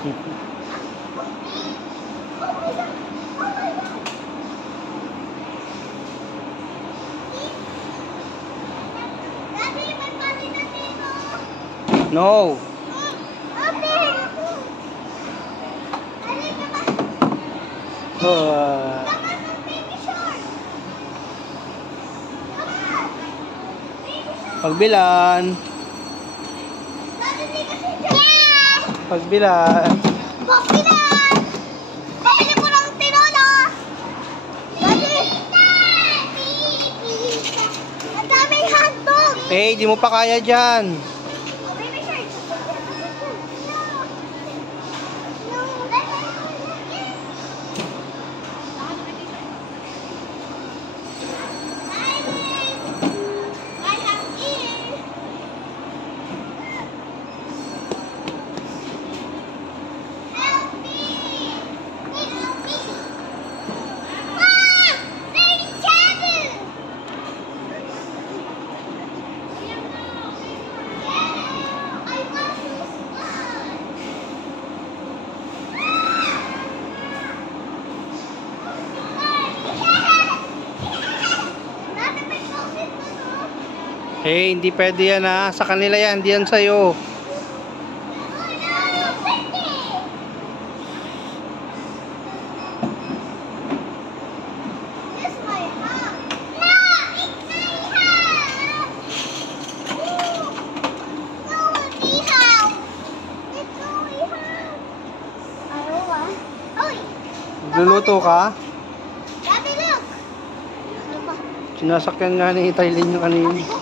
No. Pagbilan. Pagbilan. Pagbilan. Pabili mo ng tinola. Ang daming hotdog. Di mo pa kaya dyan. Hindi pwede yan ha. Sa kanila yan, hindi yan sa'yo. Luluto ka? Daddy, look! Sinasakyan nga ni Taylin yung kanina.